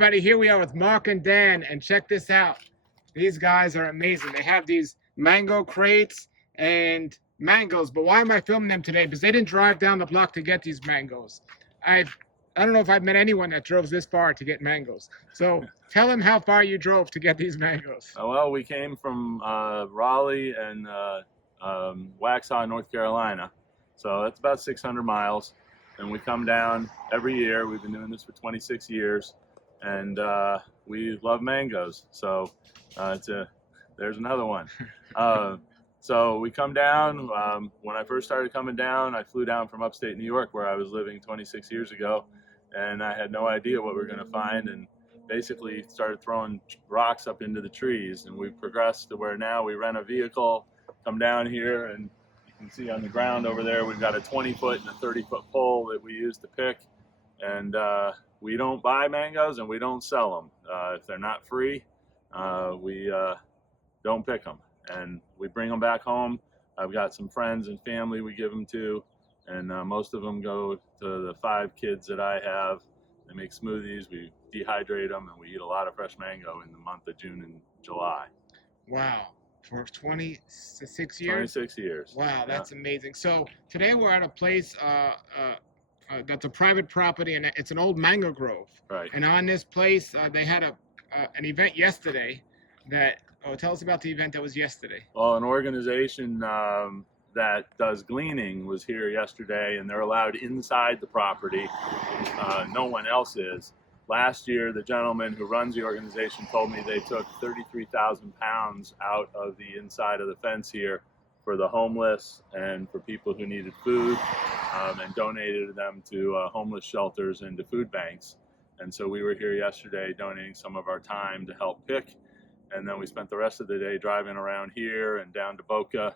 everybody. Here we are with Mark and Dan, and check this out. These guys are amazing. They have these mango crates and mangoes. But why am I filming them today? Because they didn't drive down the block to get these mangoes. I don't know if I've met anyone that drove this far to get mangoes. So tell them how far you drove to get these mangoes. Well, we came from Raleigh and Waxhaw, North Carolina. So that's about 600 miles. And we come down every year. We've been doing this for 26 years. And we love mangoes. So there's another one. So we come down. When I first started coming down, I flew down from upstate New York, where I was living 26 years ago. And I had no idea what we were going to find. And basically started throwing rocks up into the trees. And we've progressed to where now we rent a vehicle, come down here, and you can see on the ground over there, we've got a 20-foot and a 30-foot pole that we use to pick. And we don't buy mangoes and we don't sell them. If they're not free, we don't pick them. And we bring them back home. I've got some friends and family we give them to. And most of them go to the 5 kids that I have. They make smoothies, we dehydrate them, and we eat a lot of fresh mango in the month of June and July. Wow. For 26 years? 26 years. Wow, that's amazing. So today we're at a place that's a private property, and it's an old mango grove. Right. And on this place, they had an event yesterday that, tell us about the event that was yesterday. Well, an organization that does gleaning was here yesterday, and they're allowed inside the property. No one else is. Last year, the gentleman who runs the organization told me they took 33,000 pounds out of the inside of the fence here for the homeless and for people who needed food, and donated them to homeless shelters and to food banks. And so we were here yesterday donating some of our time to help pick. And then we spent the rest of the day driving around here and down to Boca,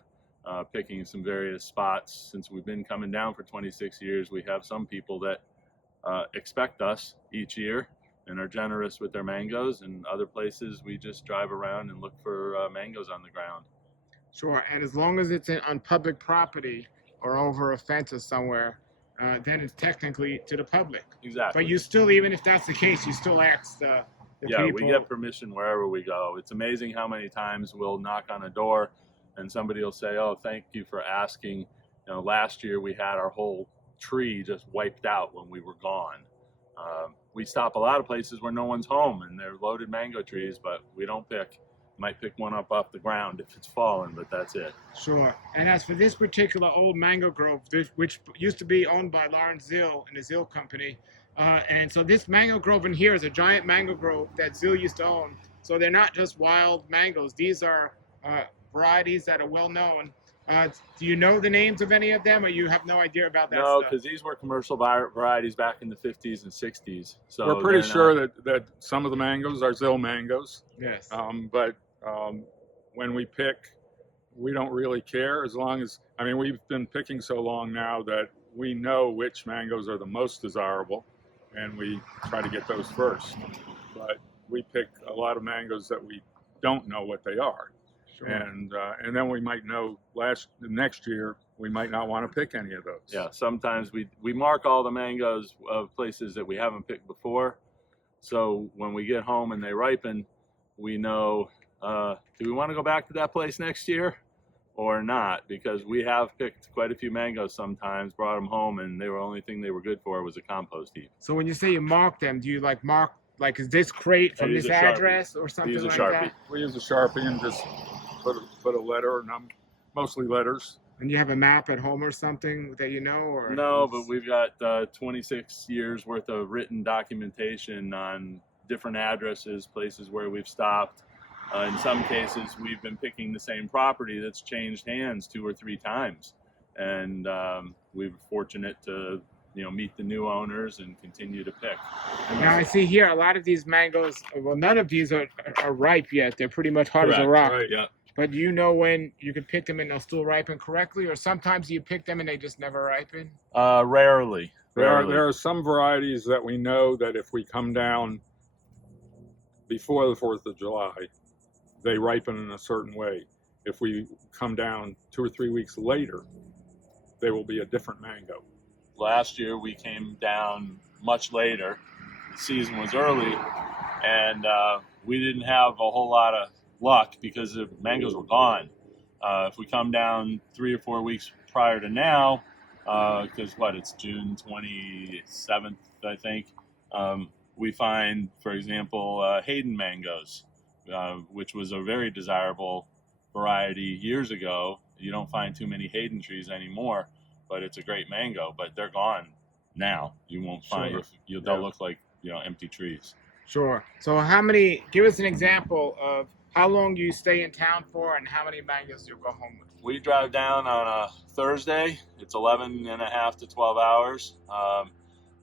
picking some various spots. Since we've been coming down for 26 years, we have some people that expect us each year and are generous with their mangoes, and other places we just drive around and look for mangoes on the ground. Sure, and as long as it's on public property or over a fence or somewhere, then it's technically to the public. Exactly. But you still, even if that's the case, you still ask the yeah, people. we get permission wherever we go. It's amazing how many times we'll knock on a door and somebody will say, "Oh, thank you for asking. You know, last year we had our whole tree just wiped out when we were gone." We stop a lot of places where no one's home and they're loaded mango trees, but we don't pick. Might pick one up off the ground if it's fallen, but that's it. Sure. And as for this particular old mango grove, which used to be owned by Lawrence Zill and the Zill Company, and so this mango grove in here is a giant mango grove that Zill used to own. So they're not just wild mangoes. These are varieties that are well known. Do you know the names of any of them, or you have no idea about that? No, because these were commercial varieties back in the 50s and 60s. So we're pretty sure that some of the mangoes are Zill mangoes. Yes. But when we pick, we don't really care, as long as, I mean, we've been picking so long now that we know which mangoes are the most desirable, and we try to get those first. But we pick a lot of mangoes that we don't know what they are. Sure. And then we might know next year we might not want to pick any of those. Yeah, sometimes we mark all the mangoes of places that we haven't picked before. So when we get home and they ripen, we know, do we want to go back to that place next year or not? Because we have picked quite a few mangoes sometimes, brought them home, and the only thing they were good for was a compost heap. So when you say you mark them, do you mark, is this crate from this address or something like that? We use a Sharpie and just put a letter, and mostly letters. And you have a map at home or something that you know? Or no, but we've got 26 years worth of written documentation on different addresses, places where we've stopped. In some cases, we've been picking the same property that's changed hands 2 or 3 times. And we're fortunate to meet the new owners and continue to pick. Now I see here a lot of these mangoes, well, none of these are ripe yet. They're pretty much hard as a rock. Right, yeah. But do you know when you can pick them and they'll still ripen correctly, or sometimes you pick them and they just never ripen? Rarely. There are some varieties that we know that if we come down before the 4th of July, they ripen in a certain way. If we come down 2 or 3 weeks later, they will be a different mango. Last year we came down much later, the season was early, and we didn't have a whole lot of luck because the mangoes were gone. If we come down 3 or 4 weeks prior to now, because it's June 27th, I think, we find, for example, Hayden mangoes, which was a very desirable variety years ago. You don't find too many Hayden trees anymore, but it's a great mango. But they're gone now. You won't find they'll look like empty trees. Sure. So give us an example of how long you stay in town for and how many mangoes you go home with. We drive down on a Thursday. It's 11 and a half to 12 hours.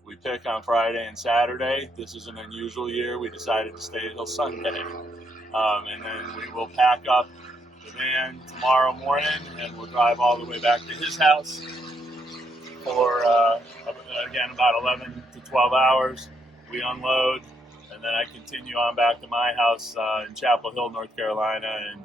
We pick on Friday and Saturday. This is an unusual year. We decided to stay until Sunday. And then we will pack up the van tomorrow morning and we'll drive all the way back to his house for, again, about 11 to 12 hours. We unload, and then I continue on back to my house in Chapel Hill, North Carolina, and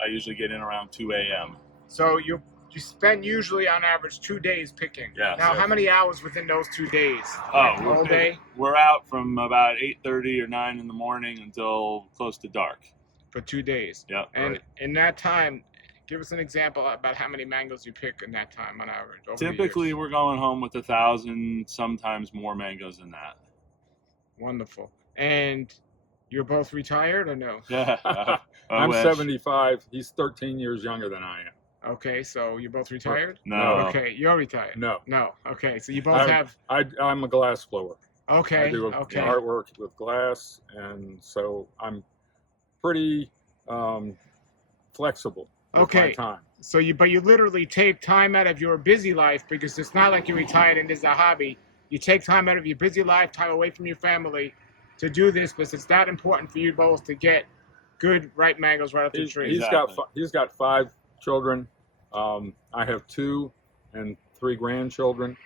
I usually get in around 2 a.m. So you spend usually on average 2 days picking. Yeah. Now, how many hours within those 2 days? All day? We're out from about 8:30 or 9 in the morning until close to dark. For 2 days. Yeah. And in that time, give us an example about how many mangoes you pick in that time on average. Typically, we're going home with 1,000, sometimes more mangoes than that. Wonderful. And you're both retired or no? Yeah. I'm 75. He's 13 years younger than I am. Okay, so you're both retired? No. Okay, you're retired? No. No. Okay, so you both have... I'm a glass blower. Okay, I do artwork with glass, and so I'm pretty flexible with my time. So you literally take time out of your busy life, because it's not like you're retired and this is a hobby. You take time out of your busy life, time away from your family to do this, because it's that important for you both to get good ripe mangoes right off the tree. He's got 5 children. I have 2 and 3 grandchildren,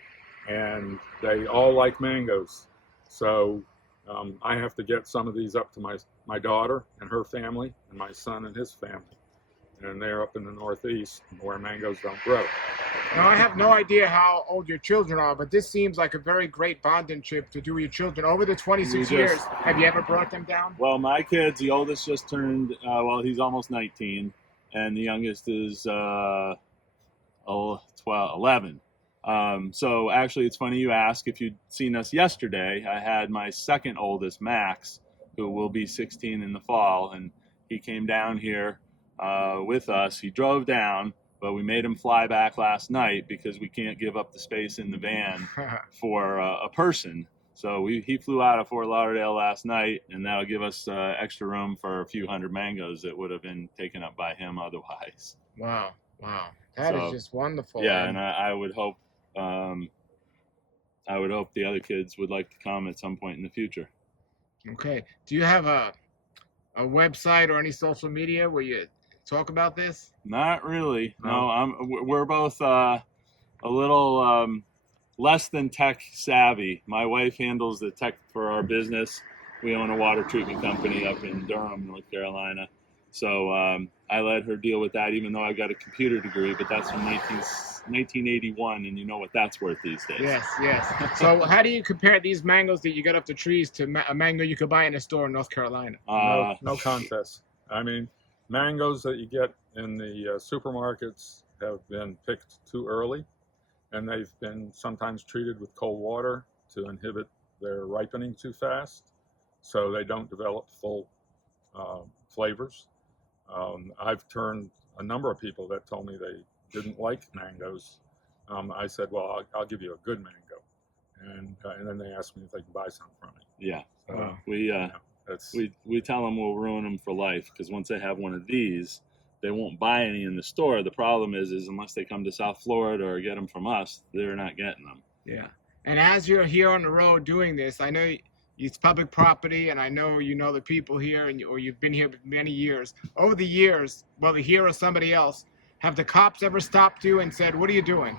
and they all like mangoes. So I have to get some of these up to my daughter and her family, and my son and his family. And they're up in the Northeast where mangoes don't grow. Now, I have no idea how old your children are, but this seems like a very great bonding trip to do with your children. Over the 26 years, have you ever brought them down? Well, my kids, the oldest just turned, he's almost 19, and the youngest is 11. So actually, it's funny you ask. If you'd seen us yesterday, I had my second oldest, Max, who will be 16 in the fall, and he came down here with us. He drove down, but we made him fly back last night because we can't give up the space in the van for a person. So he flew out of Fort Lauderdale last night, and that'll give us extra room for a few hundred mangoes that would have been taken up by him otherwise. Wow. That is just wonderful. Yeah, and I would hope the other kids would like to come at some point in the future. Okay. Do you have a website or any social media where you talk about this? Not really. No, we're both a little less than tech savvy. My wife handles the tech for our business. We own a water treatment company up in Durham, North Carolina. So I let her deal with that, even though I got a computer degree, but that's from 1981, and you know what that's worth these days. Yes. So how do you compare these mangoes that you got off the trees to a mango you could buy in a store in North Carolina? No contest. I mean, mangoes that you get in the supermarkets have been picked too early, and they've been sometimes treated with cold water to inhibit their ripening too fast, so they don't develop full flavors. I've turned a number of people that told me they didn't like mangoes. I said, well, I'll give you a good mango, and then they asked me if they can buy some from me. Yeah, so, we tell them we'll ruin them for life, because once they have one of these, they won't buy any in the store. The problem is unless they come to South Florida or get them from us, they're not getting them. Yeah, and as you're here on the road doing this, I know it's public property, and I know you know the people here, or you've been here many years. Over the years, whether here or somebody else, have the cops ever stopped you and said, "What are you doing?"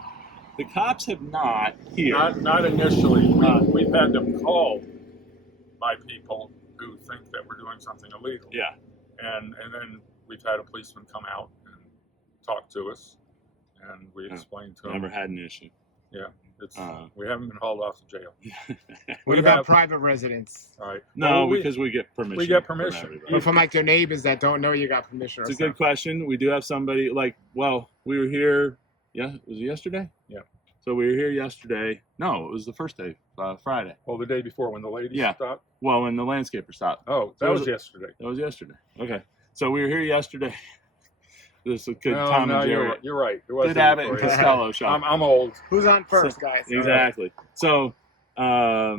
The cops have not here. Not initially. We've had them called by people who think that we're doing something illegal. Yeah. And then we've had a policeman come out and talk to us, and we explained to him. Never had an issue. Yeah. It's Uh, we haven't been hauled off to jail. What We about have- private residents? All right. No, Well, because we get permission. we get from permission. everybody. Or from like their neighbors that don't know you got permission or It's a something? good question. We do have somebody like, well, we were here. Yeah, was it yesterday? Yeah. So we were here yesterday. No, it was the first day, Friday. Well, the day before when the ladies Yeah. stopped. Well, when the landscaper stopped. Oh, that So was was it- yesterday. That was yesterday. Okay. So we were here yesterday. This is a good No, Tom no, and Jerry. you're right. It was Did the day Abbott and before, yeah. Costello show. I'm old. Who's on first, guys? Exactly. So, a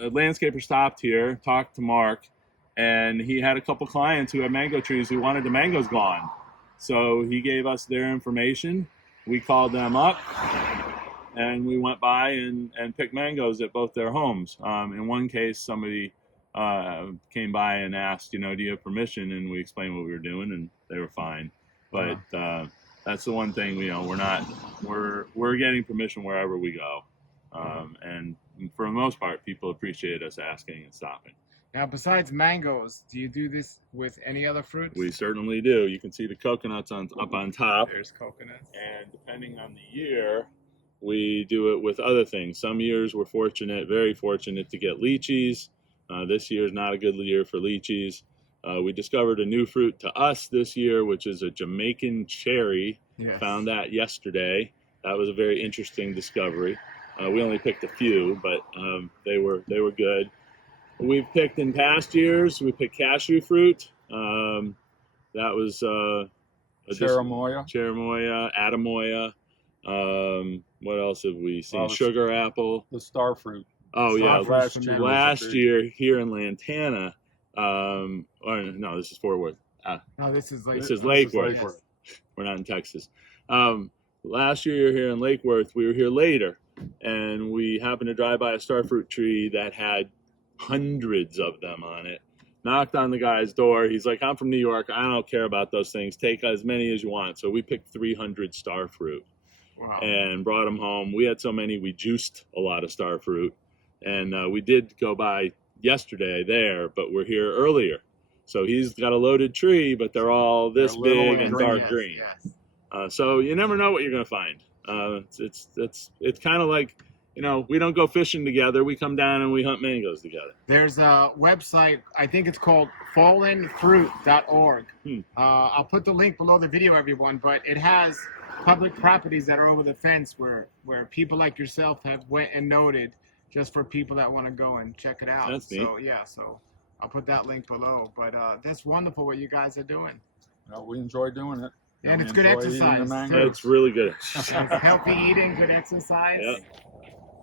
landscaper stopped here, talked to Mark, and he had a couple clients who had mango trees who wanted the mangoes gone. So he gave us their information. We called them up, and we went by and picked mangoes at both their homes. In one case, somebody came by and asked, do you have permission? And we explained what we were doing, and they were fine. But that's the one thing, we're getting permission wherever we go. And for the most part, people appreciate us asking and stopping. Now, besides mangoes, do you do this with any other fruits? We certainly do. You can see the coconuts up on top. There's coconuts. And depending on the year, we do it with other things. Some years we're fortunate, very fortunate, to get lychees. This year is not a good year for lychees. We discovered a new fruit to us this year, which is a Jamaican cherry. Yes. Found that yesterday. That was a very interesting discovery. We only picked a few, but they were good. We've picked in past years. We picked cashew fruit. That was Cherimoya. Cherimoya, Adamoya. What else have we seen? Well, Sugar apple. The star fruit. Oh yeah, Starfruit last from year. there. last year here in Lantana. Or no, this is Fort Worth. No, this is like This is Lake Worth. Yes. We're not in Texas. Last year here in Lake Worth, we were here later, and we happened to drive by a starfruit tree that had hundreds of them on it. Knocked on the guy's door. He's like, I'm from New York. I don't care about those things. Take as many as you want. So we picked 300 starfruit Wow. and brought them home. We had so many, we juiced a lot of starfruit. And we did go by yesterday there, but we're here earlier. So he's got a loaded tree, but they're all this They're little big and and green. dark Yes, green. yes. So you never know what you're going to find. It's kind of like, we don't go fishing together. We come down and we hunt mangoes together. There's a website, I think it's called fallenfruit.org. I'll put the link below the video, everyone, but it has public properties that are over the fence where people like yourself have went and noted just for people that want to go and check it out. That's neat. So, yeah, so I'll put that link below. But that's wonderful what you guys are doing. We enjoy doing it. And we it's good enjoy eating the exercise, mangoes. too. It's really good. It's healthy eating, good exercise. Yep.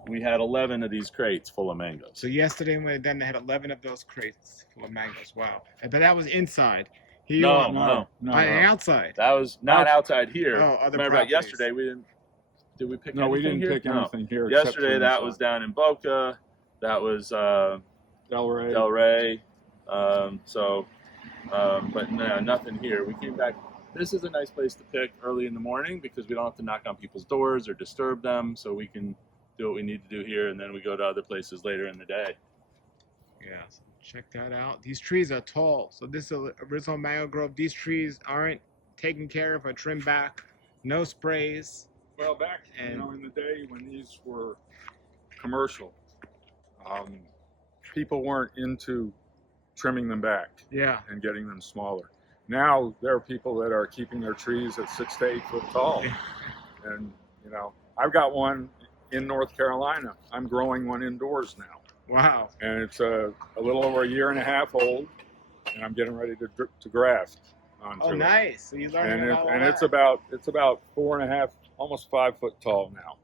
We had 11 of these crates full of mangoes. So yesterday when we done, they had 11 of those crates full of mangoes. Wow. But that was inside. Here No, you are. no. No, Outside. That was not outside here. Oh, other Remember properties. yesterday we didn't. Did we pick? No, we anything didn't here? pick No. anything here. except Yesterday for that inside. was down in Boca. That was Delray. Delray. But no, nothing here. We came back. This is a nice place to pick early in the morning because we don't have to knock on people's doors or disturb them, so we can do what we need to do here, and then we go to other places later in the day. Yeah, so check that out. These trees are tall. So this is a original mango grove. These trees aren't taken care of or trimmed back. No sprays. Well, back And- in the day when these were commercial, people weren't into trimming them back Yeah. and getting them smaller. Now there are people that are keeping their trees at 6 to 8 foot tall, and I've got one in North Carolina. I'm growing one indoors now, Wow. and it's a little over a year and a half old, and I'm getting ready to graft onto Oh, it. nice. So you learned about all that. It's about 4.5, almost 5 foot tall now.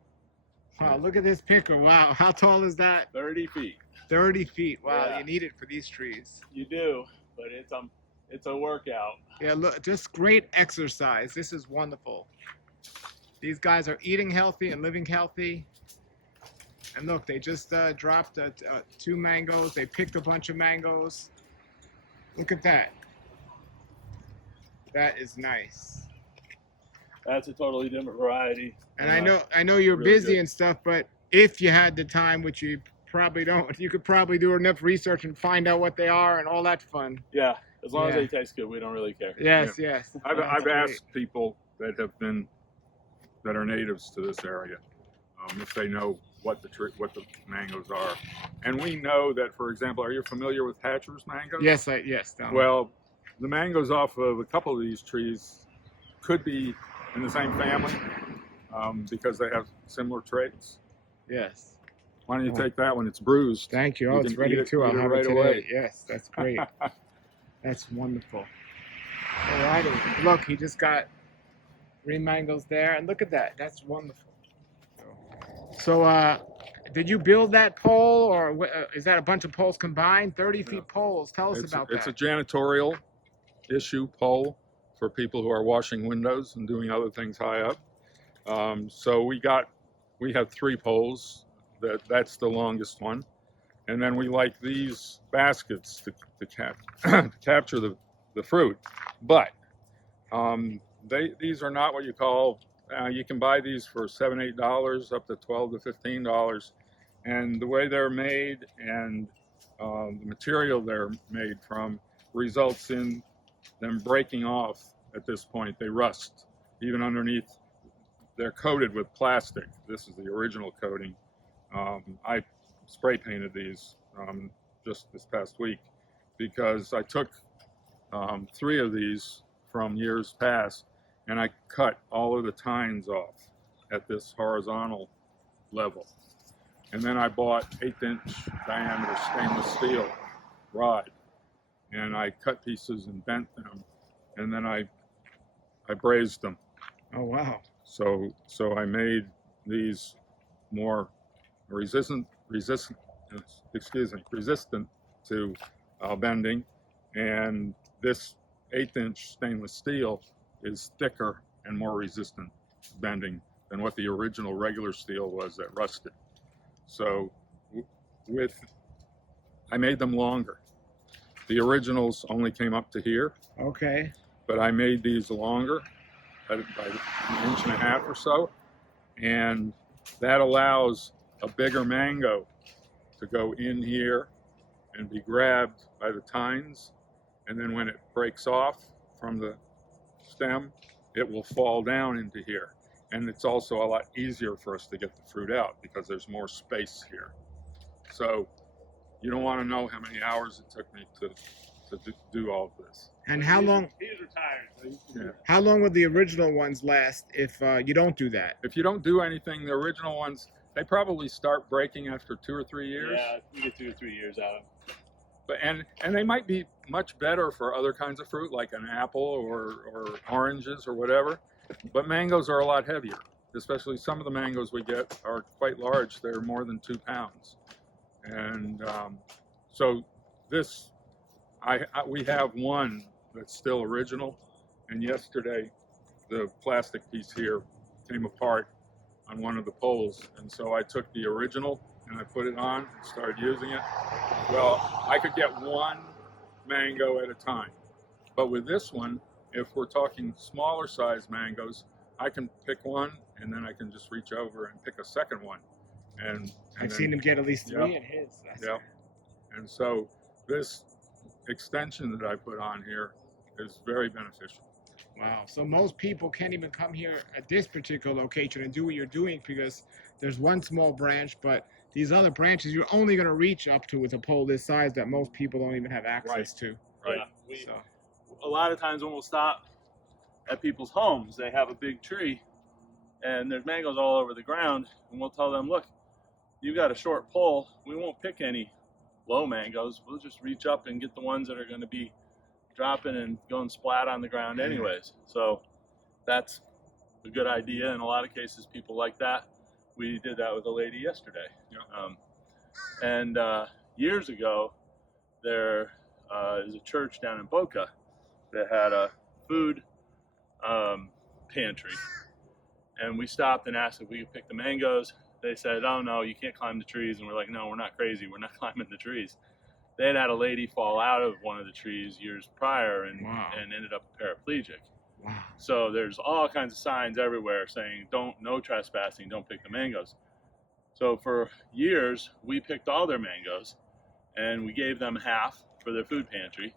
Wow, look at this picker. Wow. How tall is that? 30 feet. 30 feet. Wow, Yeah. you need it for these trees. You do, but it's a workout. Yeah, look, just great exercise. This is wonderful. These guys are eating healthy and living healthy. And look, they just dropped 2 mangoes. They picked a bunch of mangoes. Look at that. That is nice. That's a totally different variety. And I know you're really busy good. and stuff, but if you had the time, which you probably don't, you could probably do enough research and find out what they are and all that fun. Yeah, as long Yeah. as they taste good, we don't really care. Yes, yes. I've That's great. asked people that are natives to this area, if they know what the mangoes are. And we know that, for example, are you familiar with Hatcher's mangoes? Yes. Well, the mangoes off of a couple of these trees could be in the same family because they have similar traits. Yes. Why don't you take that one? It's bruised. Thank you. Oh, it's can ready eat it- too. I'll eat it have right it today. away. Yes, that's great. That's wonderful. All righty. Look, he just got green mangoes there, and look at that. That's wonderful. So, did you build that pole, or is that a bunch of poles combined? 30-feet poles. Tell us about It's a that. janitorial issue pole for people who are washing windows and doing other things high up. So we have 3 poles. That's the longest one, and then we like these baskets to capture the fruit. But these are not what you call. You can buy these for $7, $8, up to $12 to $15, and the way they're made and the material they're made from results in them breaking off at this point. They rust even underneath. They're coated with plastic. This is the original coating. I spray painted these just this past week because I took 3 of these from years past and I cut all of the tines off at this horizontal level. And then I bought 1/8-inch diameter stainless steel rod, and I cut pieces and bent them, and then I brazed them. Oh, wow. So I made these more resistant to bending, and this 1/8-inch stainless steel is thicker and more resistant to bending than what the original regular steel was that rusted. So I made them longer. The originals only came up to here, Okay. but I made these longer by 1.5 inches or so, and that allows a bigger mango to go in here and be grabbed by the tines, and then when it breaks off from the stem, it will fall down into here. And it's also a lot easier for us to get the fruit out because there's more space here. So you don't want to know how many hours it took me to do all of this. And how long? He's retired. So he can do that. How long would the original ones last if you don't do that? If you don't do anything, the original ones, they probably start breaking after 2 or 3 years. Yeah, you get 2 or 3 years out of them. But and they might be much better for other kinds of fruit like an apple or oranges or whatever. But mangoes are a lot heavier. Especially some of the mangoes we get are quite large. They're more than 2 pounds. And so this, we have one that's still original. And yesterday, the plastic piece here came apart on one of the poles. And so I took the original and I put it on and started using it. Well, I could get 1 mango at a time. But with this one, if we're talking smaller size mangoes, I can pick one and then I can just reach over and pick a second one. And I've seen him get at least 3 Yep. in his. Yeah. And so this extension that I put on here is very beneficial. Wow. So most people can't even come here at this particular location and do what you're doing because there's one small branch, but these other branches you're only going to reach up to with a pole this size that most people don't even have access to. Right. Yeah, So, a lot of times when we'll stop at people's homes, they have a big tree and there's mangoes all over the ground, and we'll tell them, look, you've got a short pole, we won't pick any low mangoes, we'll just reach up and get the ones that are going to be dropping and going splat on the ground anyways. So that's a good idea. In a lot of cases, people like that. We did that with a lady yesterday. Yeah. And years ago, there is a church down in Boca that had a food pantry. And we stopped and asked if we could pick the mangoes. They said, oh no, you can't climb the trees. And we're like, no, we're not crazy. We're not climbing the trees. They had a lady fall out of one of the trees years prior and ended up paraplegic. wow. So there's all kinds of signs everywhere saying, no trespassing, don't pick the mangoes. So for years, we picked all their mangoes and we gave them half for their food pantry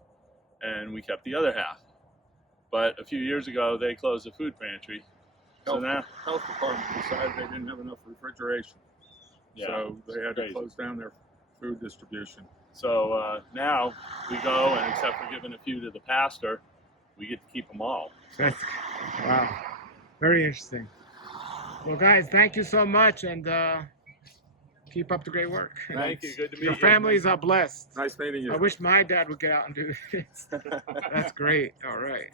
and we kept the other half. But a few years ago, they closed the food pantry health department decided they didn't have enough refrigeration, so they had to close down their food distribution. So now we go, and except for giving a few to the pastor, we get to keep them all. Wow, very interesting. Well, guys, thank you so much, and keep up the great work. Thank you. Good to meet you. Your families are blessed. Nice meeting you. I wish my dad would get out and do this. That's great. All right.